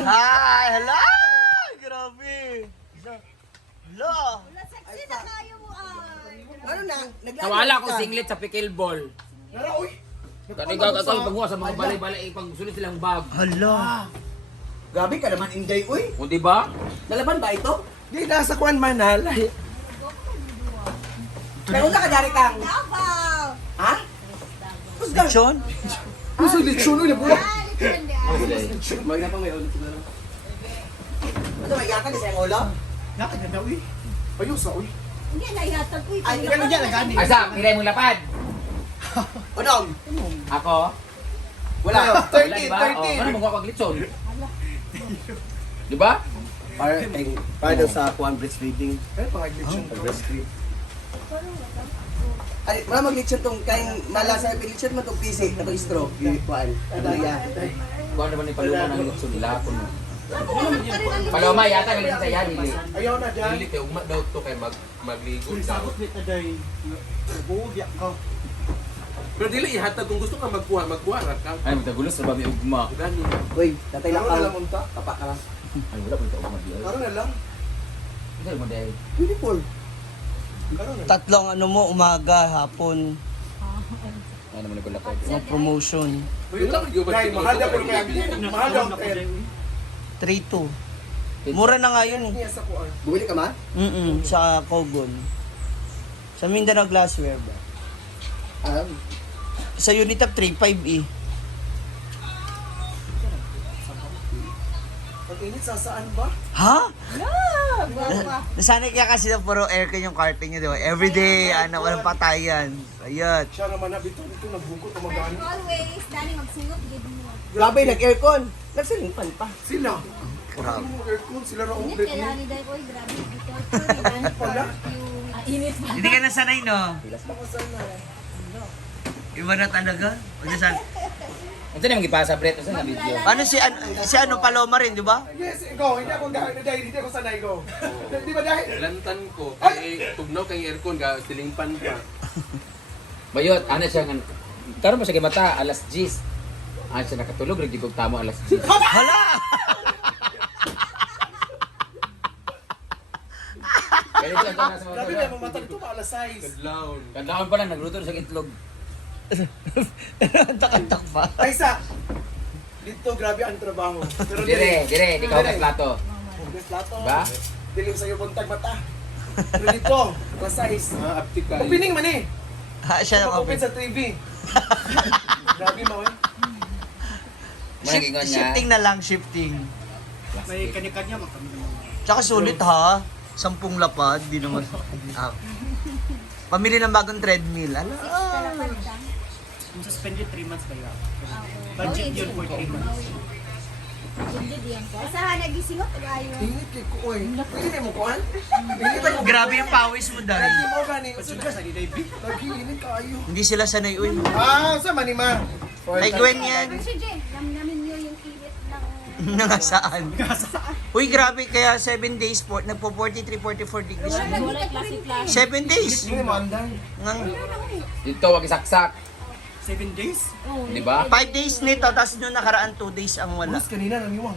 Hi! Hello! Grabe! Hello! Wala sexy na kayo mo ay. Ano na? Nawala akong singlet sa pickleball. Nara, uy! Kani gagawin pagbuha sa mga balay-balay pagsulit silang bag. Hala! Grabe ka naman, Inday, uy! O di ba? Nalaban ba ito? Di, nasa kuan manal. Nauna ka dari kang. Davao. Ha? Lechon? Puso lechon uy, nabulat. Ah, lechon di ay. Magna pa may ulit siguro. Ano, may yakan sa yung ulo? Yakan na daw, uy. Ayos sa uy. Hindi na ihatag ko. Ay, Ano dyan, nagani? Asa, kiray mong lapad. Unong! Ako? Wala. Wala, 30, diba? 30. O, ano mong wag litson? Di ba? Para daw sa kuan breastfeeding. Ay, pangag lechon. Breastfeed. Ay, wala mag-lechon tong kayong malasa lechon mo tong pisi na tong straw. Kuan. Adaya. Kung ano naman yung paluma ng litson nila. Paloma, yata galing sa yan. Ayaw na dyan. Dili kay ugma daw to kay magligo Uy, daw. sabot nito day. Nag-uubyak ka. Pero dili ihatag kung gusto ka magkuha ra ka. Ay, magtagulos sa babi ugma. Gani. Uy, tatay lang Karo na lang ka. unta. Kapak ka lang. Ay, wala po ito ugma di. Karo na lang. Ito mo dahil. Beautiful. Karo na lang. Tatlong ano mo, umaga, hapon, Ay, naman ko lapad. mga promotion. Uy, Day, mahal na pero kaya. Mahal daw ang 3-2. Mura na nga yun eh. Niya sa kuan. Bumili ka ma? Sa Kogon. Sa Mindanao Glassware ba? Sa Unitap 3.5 eh. Pag-init sa saan ba? Ha? Guwapa. Nasanay kaya kasi na puro aircon yung karting nyo, di ba? Everyday, walang patayan. Ayun. Siya naman na bito nito nagbukot o magano. Always, dani magsingot gid mo. Grabe, nag-aircon. Nagsilingpan pa. Sila. Grabe. Aircon, sila raw Init ulit kay mo. Lani dai ko grabe dito. Dani Pala. init pa. Hindi ka nasanay, no? Ako sana. Iba na talaga. Pagkasan. Ito na yung ipasa Brett. Ito na video. Ano si Paloma rin, di ba? Yes, go. Hindi ako dahil hindi ako sanay go. Di ba dahil? Lantan ko kay tugnaw kay aircon ga silingpan pa. Bayot, ano siya nga. Karon mo siya kay mata, alas 10. Ano siya nakatulog, nagigog tamo alas 10. Hala! Kaya siya doon sa mga Grabe na mamata dito pa alas 6. Kadlawon. Kadlaon pa lang, nagluto sa itlog. Antak-antak pa. Ay sa. Dito grabe ang trabaho. Pero Dire, di ka hukas plato. Hugas plato. Ba? Dilim sa'yo buntag mata. Pero dito, alas 6. Apti ka. Opening man eh. Ha, siya ang Open open. sa TV. Grabe mo eh. Mangingon niya. Shifting na lang, shifting. May kanya-kanya makamit. Tsaka sulit ha. 10 lapad, di naman. Pamili ng bagong treadmill. Ala. Kung suspended 3 months ba yun? Budget yun for 3 months. Sa nagisingot ayo. Init kay ko eh. Pwede mo kuhan? Init ako. Grabe yung pawis mo dahil. Hindi mo gani. Nag-iinit kayo. Hindi sila sanay, uy. Ah, sa manima. Ay, Gwen yan. Kasi Jen, namin niyo yung init ng Nangasaan. Uy, grabe. Kaya 7 days, nagpo 43, 44 degrees. wala klase 7 days. Hindi mo andan. Ngang, Dito, wag isaksak. 7 days? Di ba? 5 days nito, tapos nung nakaraan 2 days ang wala. Mas kanina naniwang.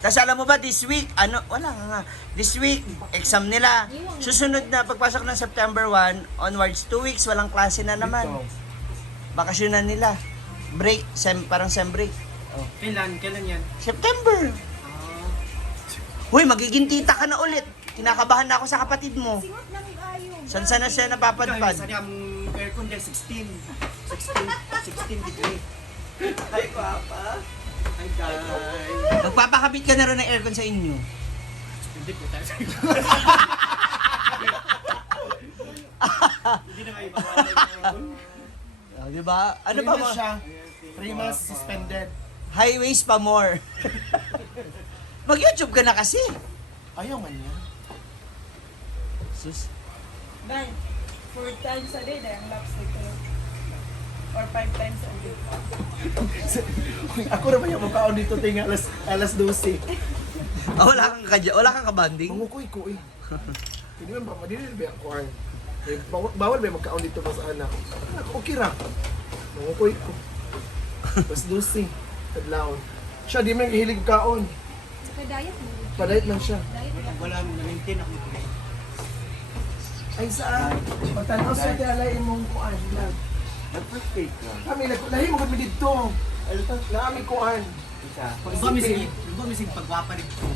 Kasi alam mo ba, this week, wala nga. This week, exam nila. Susunod na, pagpasok ng September 1, onwards, 2 weeks, walang klase na naman. Bakasyon na nila. Break, parang sem break. Kailan yan? September. Uy, magiging tita ka na ulit. Kinakabahan na ako sa kapatid mo. singot ng ayo. Saan na siya napapadpad? Saan yung aircon dyan? 16 degree. Ay, papa. Ay, guys. Magpapakabit ka na rin ng aircon sa inyo. Hindi po tayo. Hindi na kayo mawala. Di ba? Ano ba mo? siya? 3 months suspended. Highways pa more. Mag-YouTube ka na kasi. Ayaw man yan. Sus. 9, 4 times a day na yung laps nito. Or 5 times a day. Ako naman yung mukhaon dito ting alas 12. Wala kang kabanding? Mangukoy ko eh. Hindi man ba, madinil ba ang kuhan? Bawal ba magkaon dito pa sa anak? Anak, okay ra. Mangukoy ko. Alas 12. Tadlaon. Siya, di man hilig kaon. Naka-diet mo. Padayat lang siya. Wala mo na-maintain ako. Ay saan? Pagtanaw sa alay imong kuan. Nag-frustrate ka. Kami, lahi mo kami dito. Naaming kuan. Iba misig pagwapa dito.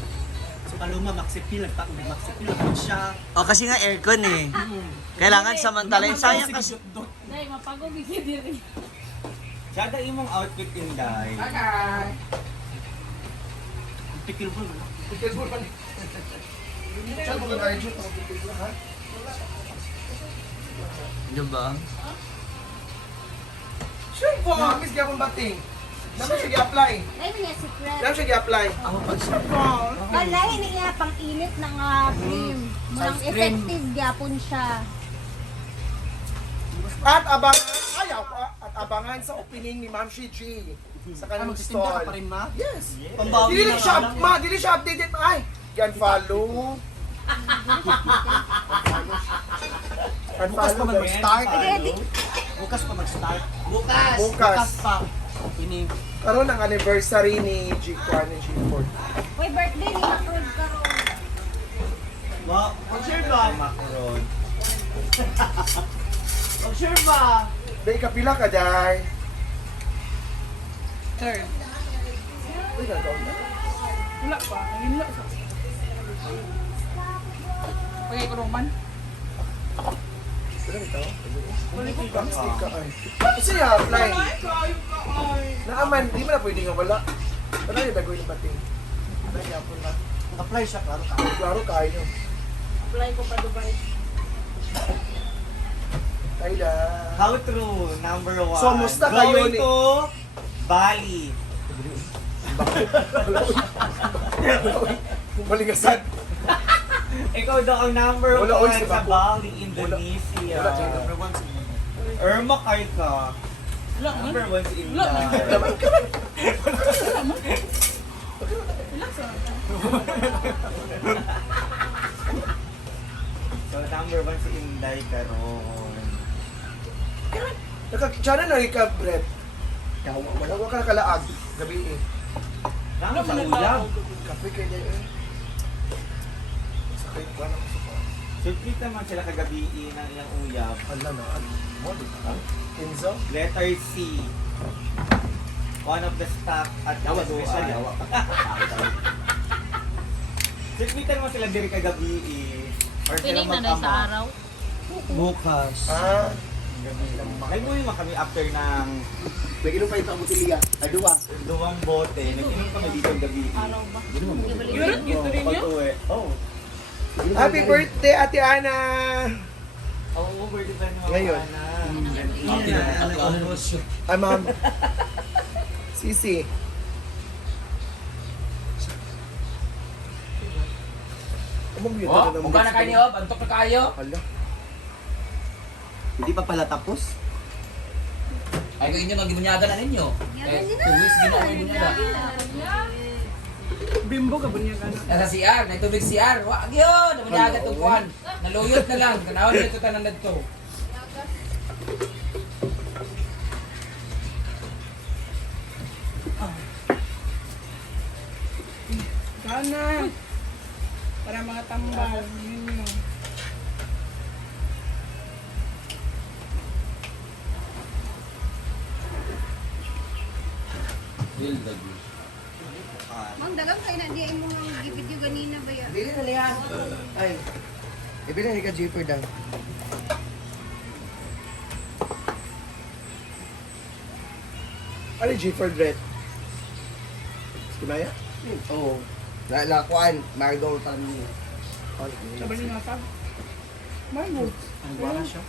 So kaluma maksipil maksipil siya. O kasi nga aircon eh. Kailangan samantalahin. Sayang kasi. Dahil mapagod yung diri. Sada imong outfit Inday. Tikil po. Pikil pa. Siya mo ka ayun sa pikil ha? Diba? Sure po, miss gyapon bating. Dapat siya gi-apply. Ay, may secret. Dapat siya gi-apply. Kalahin niya pang init ng cream. Mulang effective gyapon siya. At abangan sa opening ni MOMSHIE G sa kanyang stall. pa rin ma? Yes. Pambawi Dili na siya, lang. dili siya updated. Ay, can follow. Bukas pa man mag-start. Ready? Bukas pa mag-start. Bukas. pa. Ini. Karon ang anniversary ni G1 and G4. Uy, birthday ni Macron karon. Wow, sure ba? Macaron. Sure ba? Day kapila ka, Day. Third. Uy, nagkaon na. Wala pa. Nanginla sa. Pagay ko Roman. Sila ito? Plastic ka ay. Kasi niya, apply. Naaman, di mo na pwede nga wala. Wala yung bago yung bating. Wala niya po na. Apply siya klaro ka. Klaro kayo. Apply ko pa Dubai. Kayla. How true, number 1. So, musta kayo Going ni- to Bali. Maligasan. Ikaw daw ang number Wala, 1 si sa Bako. Bali, Indonesia. Wala, siya yung number 1. Irma kay ka. Wala man. Number 1 si Wala man. Inday. So, number 1 si Inday karon. Tsana na rin ka, Brett. Wala ka nakalaag. Gabi eh. Nako sa uyab. Kape kayo niya eh. Sakit ba na Sweet naman sila kagabi ng iyang uyab. Ala na. Mo, di ka. Enzo? Letter C. One of the stock at Kaduan. Sweet naman sila diri kagabi eh. Or sila magkama. Bukas. Ah. Nag-uwi kami after ng Bigyan pa ito ang butilya. Ay, duwa. duwang bote. Nag-inom kami dito ang gabi. Araw ba? Yun, gusto rin niyo? Pag-uwi. Oh. Happy birthday, Ate Ana! Oo, birthday pa naman. Ngayon. Ay, ma'am. Sisi. Umang yun Oh, kung ka na kayo, antok na kayo. Ala. Hindi pa pala tapos. Ay, kung inyo mag-ibunyaga na ninyo. Eh, 2 weeks ginawa yung bunyaga. Bimbo ka ba niya ka na? Nasa CR, na tubig CR. Wag yun, nabunyaga itong kuhan. Naluyot na lang, kanawin nyo ito tanan na ito. Sana. Para mga tambal. Yun mo. Mang dagang kay na di mo ang video ganina ba ya? Dili na niya. Ay. Ibili na ka Jeeper daw. Ano yung G for Brett? Kinaya? Oo. Lakuan. Margo Tani. Sabi ni Masag. Margo. Ang wala siya.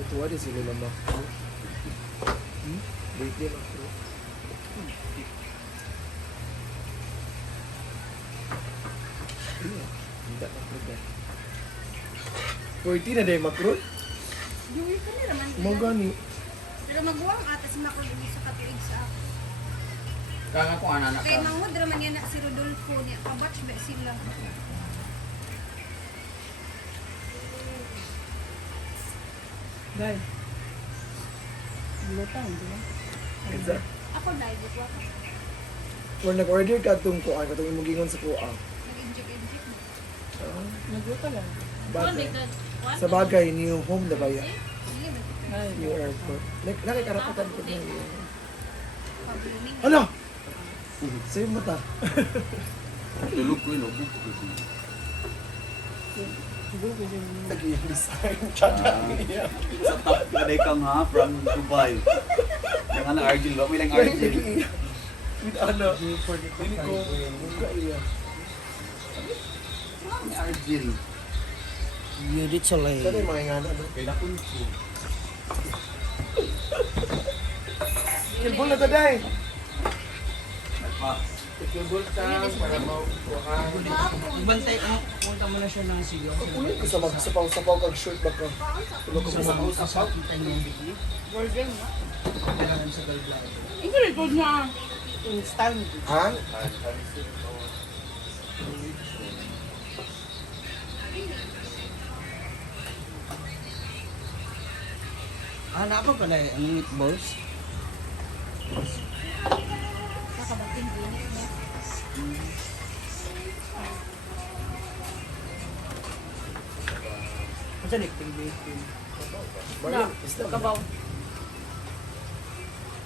Ito, what is sila naman? Birthday na bro. Hindi na bro. 40 na dahil makro? Yung ito ni naman. Mga gani. Pero magwang ata si Macron sa katuig sa ako. Kaya kung anak Kay ka. mangod raman yan na si Rodolfo niya. Kabatch ba sila? Guys. Bulatan, di ba? Ako dahil ko ako. Kung nag-order ka itong kuha, katong imugingon sa kuha. Nag-inject-inject mo. Nagluto lang. Bagay. Sa bagay, new home na ba yan? Hindi ba? Ay, New airport. Nakikarapatan ko na yun. Pag-blooming. Ano? Sa'yo mata. Tulog ko yun, ubog ko. siguro ko yung... Nag-i-design. Chata niya. Sa top na day kang ha, from Dubai. Yung ano, Argel ba? May lang Argel. With ano? Hindi ko. Buka iya. May Argel. Yudit Soleil. Saan yung mga ingana? Kailangan ko. Kilbol na to, day. Ikubol ka para maupuhan. Ibantay, punta mo na siya ng sigaw. Kunin ko sa magsapaw-sapaw kag short ba ko. Tulog ko sa Sapaw-sapaw, kita niyo yung bikini. Virgin na. Kailangan sa galblado. Ito record na. Instant. Ha? Hanapan pala eh, ang meatballs. Kakabating dinit niya. Kasi activation. Na, kabaw.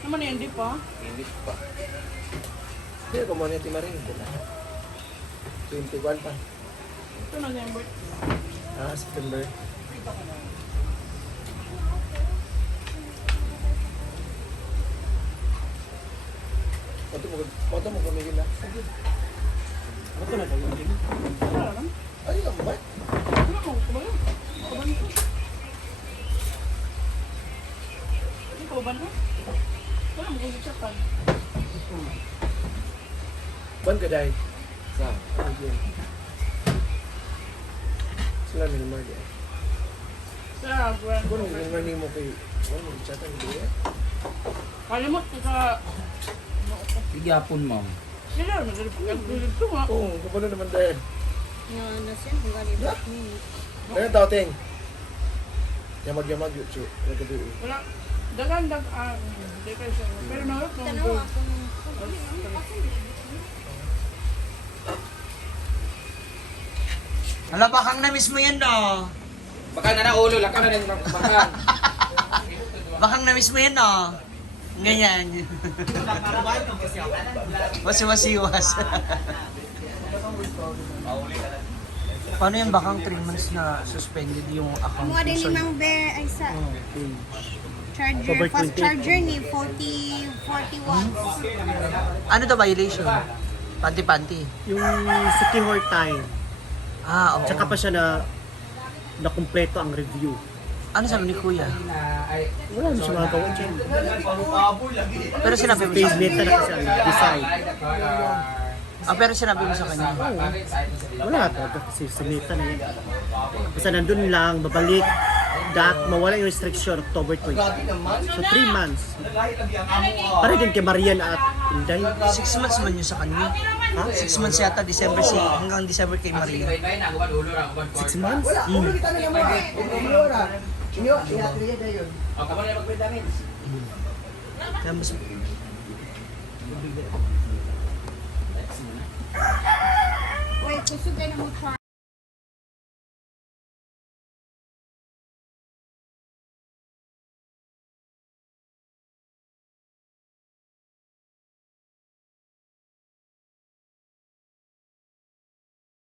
Naman yan, di pa? Hindi pa. Hindi ko muna yung timarin. 21 pa. Ito na yung birth. September. Mato mo kumigil na. Ako na tayo din. Wala lang. Ay, ang ba? Wala mo, kabaw. Kabaw nito. Hindi kabaw na. Wala mo kung itsakan. Ban ka dahil. Sa. Again. Sila ni Mark eh. Sa brand. Kung nang mo kay... Ano, chatan ko eh. Kalimot ko sa... Igyapon, ma'am. Sila, nagdulog ito nga. Oo, kapalo naman dahil. Nga na siya, kung gani ba? Ano tao, Ting? Yamag-yamag yun, Chu. Nagkaduin. Wala. Dagan-dag. Hindi kayo siya. Pero naharap ng Tanaw gold. ako ng... Hala, bakang na-miss mo yan, no? Baka na na ulo, laka na rin bakang. Bakang na-miss mo yan, no? Ganyan. Wasiwasiwas. Paano yan bakang 3 months na suspended yung account? Mga din So, limang be, ay sa charger, fast charger ni 40 watts. ano to violation? Panty-panty. Yung secure time. Ah, oo. Tsaka pa siya na kumpleto ang review. Ano sabi ni Kuya? Wala na siya magawa dyan. Pero sinabi mo Phase sa meta na kasi ang design. pero sinabi mo sa kanya. Wala talaga kasi sa meta na yan. Basta nandun lang, babalik, mawala yung restriction October 20. So 3 months. Para din kay Marian at Inday. 6 months man yun sa kanya. Ha? 6 months yata, December hanggang December kay Maria. 6 months? Kita na naman. Inyo, inatliya na yun. O, kaman na mag-print namin. Kaya mas... Wait, kusog kayo na mo charge.